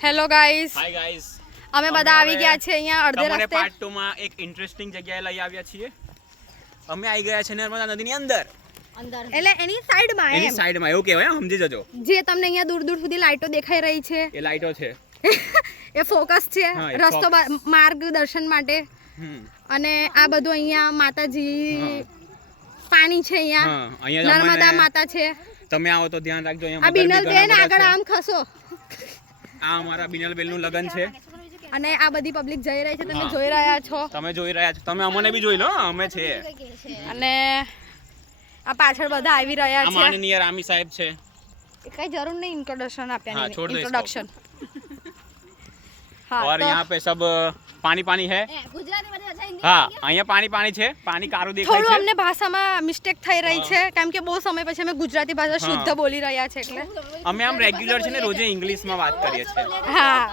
Hello guys, hi guys, અમે બધા આવી ગયા છે અહીંયા અડધે તમને રસ્તે. પાર્ટ 2 માં એક ઇન્ટરેસ્ટિંગ જગ્યાએ લઈ આવ્યા છીએ. અમે આવી ગયા છે નર્મદા નદીની અંદર, એટલે એની સાઈડમાં એની સાઈડમાં, એવું કહેવાય, સમજી જજો. જે તમને અહીંયા દૂર દૂર સુધી લાઈટો દેખાઈ રહી છે એ લાઈટો છે, એ ફોકસ છે હા, એ રસ્તો focus. માર્ગદર્શન માટે. હમ. અને આ બધું અહીંયા માતાજી હા. પાણી છે અહીંયા, હા, અહીંયા નર્મદા તમને- માતા છે. તમે આવો તો ધ્યાન રાખજો. આ અહીંયા મગર બી બિનલબેન ઘણા આગળ બધા આમ ખસો. છે. આ અમારા બિનલબેનનું લગન છે. અને આ બધી પબ્લિક જઈ રહી છે, તમે હા. જોઈ રહ્યા છો. તમે જોઈ રહ્યા છો, તમે અમને બી જોઈ લો, અમે છે. અને આ પાછળ બધા આવી રહ્યા આ છે. માનનીય રામી સાહેબ છે. કઈ જરૂર નહીં ઇન્ટ્રોડક્શન हाँ, આપ્યાની, छोड़ दो इसको। ઇન્ટ્રોડક્શન. હા, और તો यहाँ पे सब पानी पानी है. हाँ, અહીંયા પાણી પાણી છે, પાણી કારું દેખાય થોડું છે. અમને ભાષામાં મિસ્ટેક થઈ રહી છે, કેમ કે બહુ સમય પછી અમે ગુજરાતી ભાષા હા. શુદ્ધ બોલી રહ્યા છે એટલે. અમે આમ રેગ્યુલર છે ને રોજે ઇંગ્લિશમાં વાત કરીએ છીએ. હા,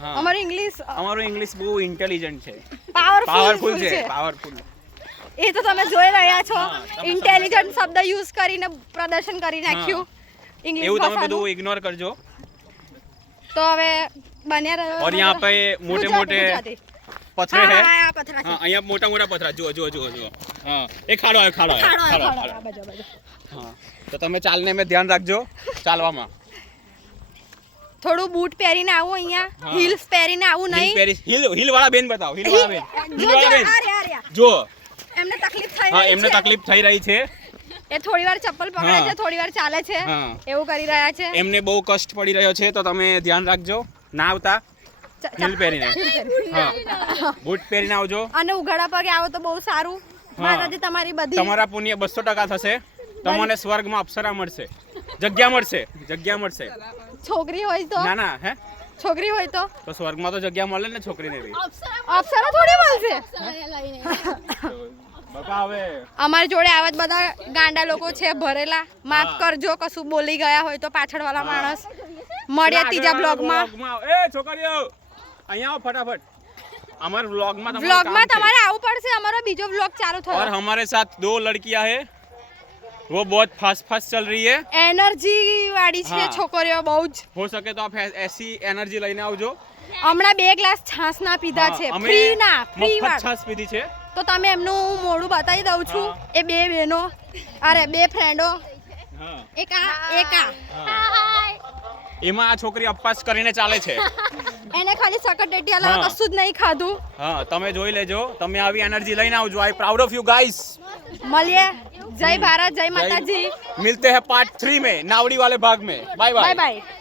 હા. અમારું ઇંગ્લિશ અમારું ઇંગ્લિશ બહુ ઇન્ટેલિજન્ટ છે, પાવરફુલ પાવરફુલ છે, પાવરફુલ. એ તો તમે જોઈ રહ્યા છો. હા, તમે ઇન્ટેલિજન્ટ શબ્દ યુઝ કરીને પ્રદર્શન કરી નાખ્યું ઇંગ્લિશ એવું તમે ભાષાનું. બધું ઇગ્નોર કરજો. તો હવે બન્યા રહ્યો. और यहाँ पे मोटे मोटे ગુજરાતી. पत्थरे હા, हैं. હા, આ પથરા છે. हाँ, અહીંયા મોટા મોટા પથરા જુઓ જુઓ જુઓ જુઓ. હા, એ ખાડો આવ્યો, ખાડો આવ્યો, ખાડો, ખાડો, ખાડો, ખાડો. આ બાજુ, આ બાજુ. હા, તો તમે ચાલને મેં ધ્યાન રાખજો ચાલવામાં. થોડું બૂટ પહેરીને આવું અહીંયા, હા. હીલ્સ પહેરીને આવું હિલ નહીં. પેરિસ હિલ વાળા બેન બતાવો, હિલ વાળા બેન, હિલ જો, વાળા બેન આ રહ્યા, આ રહ્યા. જો. એમને તકલીફ થઈ હા, રહી એમને છે. તકલીફ થઈ રહી છે. એ થોડી વાર ચપ્પલ પકડે હા. છે, થોડી વાર ચાલે છે, હા. એવું કરી રહ્યા છે. એમને બહુ કષ્ટ પડી રહ્યો છે, તો તમે ધ્યાન રાખજો. ના આવતા હિલ પહેરીને, હા, બૂટ પહેરીને આવજો. અને ઉઘાડા પગે આવો તો બહુ સારું. હા. માતાજી તમારી બધી તમારા પુણ્ય 200% થશે. તમને સ્વર્ગમાં અપ્સરા મળશે, જગ્યા મળશે, જગ્યા મળશે. છોકરી હોય તો, ના ના, હે, છોકરી હોય તો તો સ્વર્ગમાં તો જગ્યા મળે ને છોકરીને બી. અપ્સરા થોડી મળશે. બાપા હવે અમારી જોડે આવા જ બધા ગાંડા લોકો છે ભરેલા. માફ હા. કરજો કશું બોલી ગયા હોય તો પાછળ વાળા માણસ. મળ્યા ત્રીજા બ્લોગમાં. એ છોકરીઓ અહીંયા આવો ફટાફટ. हमारे व्लॉग में વ્લોગમાં તમારે આવવું પડશે. અમારો બીજો વ્લોગ ચાલુ और થયો. हमारे साथ 2 लड़कियां है, वो बहुत फास्ट फास्ट चल रही है. એનર્જી વાળી છે હા. છોકરીઓ બહુ જ. हो सके तो आप ऐसी एनर्जी લઈને આવજો. હમણાં 2 ગ્લાસ છાસ ના પીધા છે, અમે ફ્રી ના, ફ્રી મફત વાળા. છાશ પીધી છે. તો તમે એમનું હું મોઢું બતાવી દઉં છું. હા. એ 2 બહેનો, અરે 2 ફ્રેન્ડો, હા, એક આ એમાં આ છોકરી અપવાસ કરીને ચાલે છે. એને ખાલી સકટેટી અલાવા હા. કશું જ નહીં ખાધું. હા, તમે જોઈ લેજો. તમે આવી એનર્જી લઈને આવજો. આઈ પ્રાઉડ ઓફ યુ ગાઈસ. મળીએ. જય ભારત, જય માતાજી. मिलते हैं पार्ट 3 में, नावड़ी वाले भाग में. Bye bye bye. બાય.